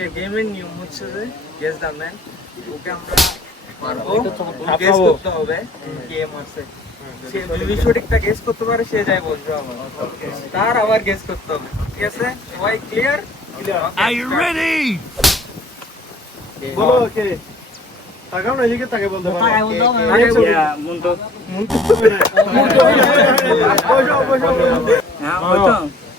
ওকে gaming নিয়ম হচ্ছে যে গেস দা ম্যান ওকে আমরা পারবো গেস করতে হবে গেম আছে তার আবার গেস করতে হবে ঠিক আছে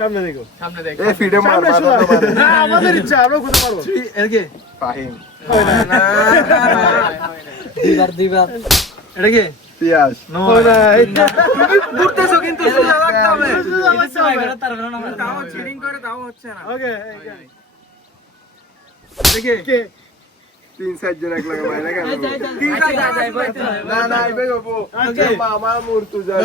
সামনে দেখো সামনে দেখো এই ফিডে মার না আমাদের ইচ্ছা আমরা কথা পারবো তুই এরকে পাহিম দিবার দিবার এরকে মামা মূর্তু যায়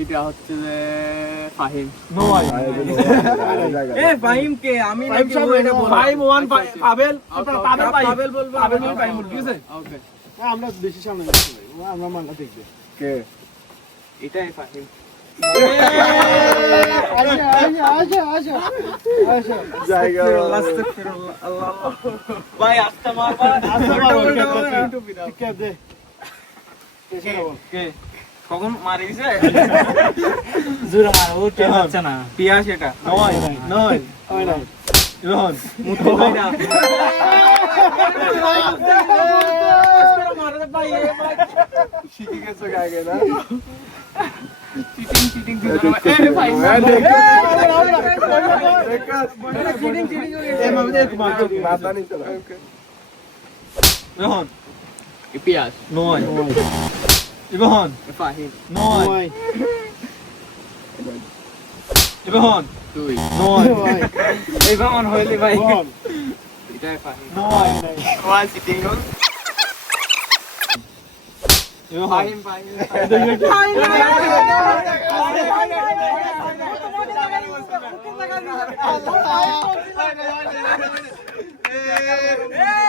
এটা হচ্ছে যে ফাহিম নোয়াই এ ফাহিম কে আমি ফাহিম ওয়ান পাবেল আপনারা পাবেল পাবেল বলবো পাবেল নয় ফাহিম ওকে আমরা বেশি সামনে যাচ্ছি ভাই আমরা মাঙ্গা দেখবে কে এটাই ফাহিম ভাই আস্তে মার আস্তে মার কে কে কে কখন মারিছে জোরে মার ও কে হচ্ছে না পিয়াস এটা নয় নয় ওই নয় মুখ কই না Rohan, you pay us. No, I don't. 이병헌 9 이병헌 2 9 이병헌 홀리 바이 1 9 와시 딩 Yeah.